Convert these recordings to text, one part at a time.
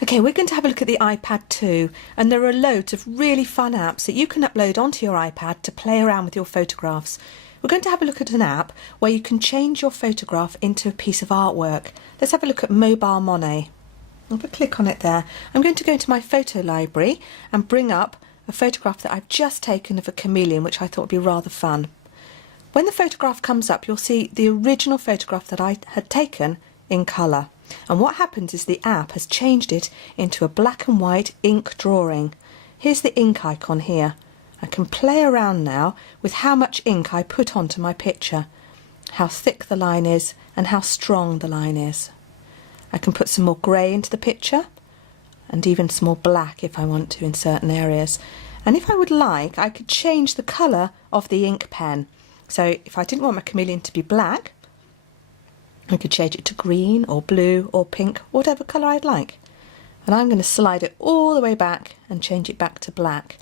Okay, we're going to have a look at the iPad too, and there are loads of really fun apps that you can upload onto your iPad to play around with your photographs. We're going to have a look at an app where you can change your photograph into a piece of artwork. Let's have a look at Mobile Monet. I'll have a click on it there. I'm going to go into my photo library and bring up a photograph that I've just taken of a chameleon, which I thought would be rather fun. When the photograph comes up, you'll see the original photograph that I had taken in colour. And what happens is the app has changed it into a black and white ink drawing. Here's the ink icon here. I can play around now with how much ink I put onto my picture, how thick the line is and how strong the line is. I can put some more grey into the picture and even some more black if I want to in certain areas. And if I would like, I could change the colour of the ink pen. So if I didn't want my chameleon to be black, I could change it to green or blue or pink, whatever colour I'd like. And I'm going to slide it all the way back and change it back to black.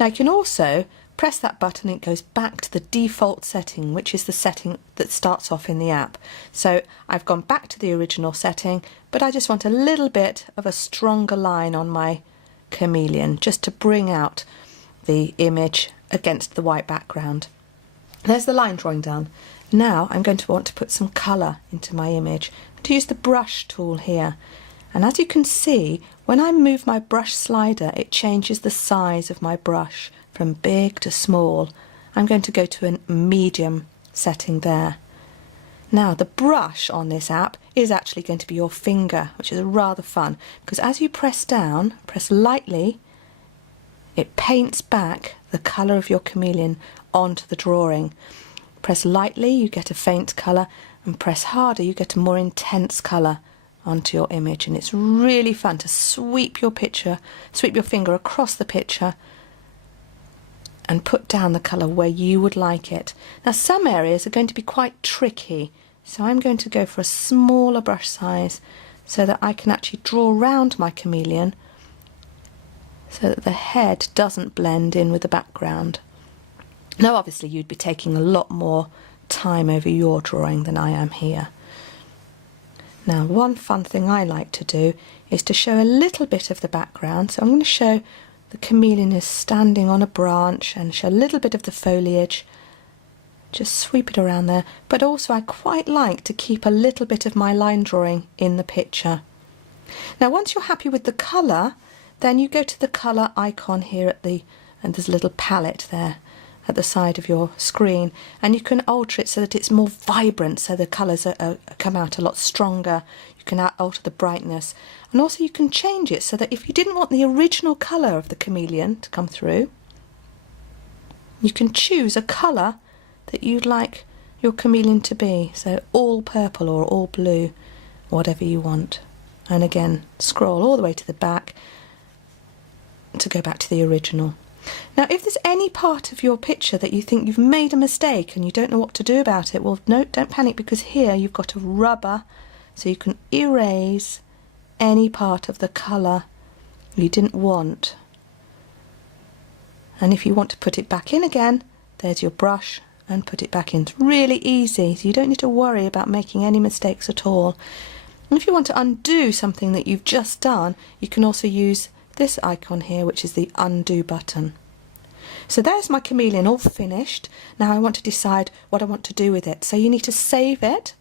Now you can also press that button and it goes back to the default setting, which is the setting that starts off in the app. So I've gone back to the original setting, but I just want a little bit of a stronger line on my chameleon just to bring out the image against the white background. There's the line drawing done. Now I'm going to want to put some colour into my image. I'm going to use the brush tool here, and as you can see, when I move my brush slider it changes the size of my brush from big to small. I'm going to go to a medium setting there. Now the brush on this app is actually going to be your finger, which is rather fun because as you press down, press lightly, it paints back the colour of your chameleon onto the drawing. Press lightly, you get a faint colour, and press harder, you get a more intense colour onto your image. And it's really fun to sweep your finger across the picture and put down the colour where you would like it. Now some areas are going to be quite tricky, so I'm going to go for a smaller brush size so that I can actually draw around my chameleon so that the head doesn't blend in with the background. Now obviously you'd be taking a lot more time over your drawing than I am here. Now one fun thing I like to do is to show a little bit of the background. So I'm going to show the chameleon is standing on a branch and show a little bit of the foliage. Just sweep it around there. But also I quite like to keep a little bit of my line drawing in the picture. Now once you're happy with the colour, then you go to the colour icon here and there's a little palette there at the side of your screen, and you can alter it so that it's more vibrant, so the colours come out a lot stronger. You can alter the brightness, and also you can change it so that if you didn't want the original colour of the chameleon to come through, you can choose a colour that you'd like your chameleon to be, so all purple or all blue, whatever you want. And again, scroll all the way to the back to go back to the original. Now if there's any part of your picture that you think you've made a mistake and you don't know what to do about it, well no, don't panic, because here you've got a rubber so you can erase any part of the colour you didn't want. And if you want to put it back in again, there's your brush and put it back in. It's really easy, so you don't need to worry about making any mistakes at all. And if you want to undo something that you've just done, you can also use this icon here, which is the undo button. So there's my chameleon all finished. Now I want to decide what I want to do with it. So you need to save it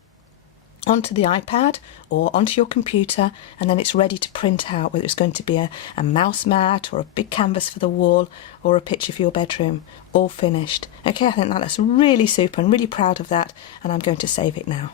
onto the iPad or onto your computer, and then it's ready to print out, whether it's going to be a mouse mat or a big canvas for the wall or a picture for your bedroom, all finished. Okay, I think that looks really super and really proud of that, and I'm going to save it now.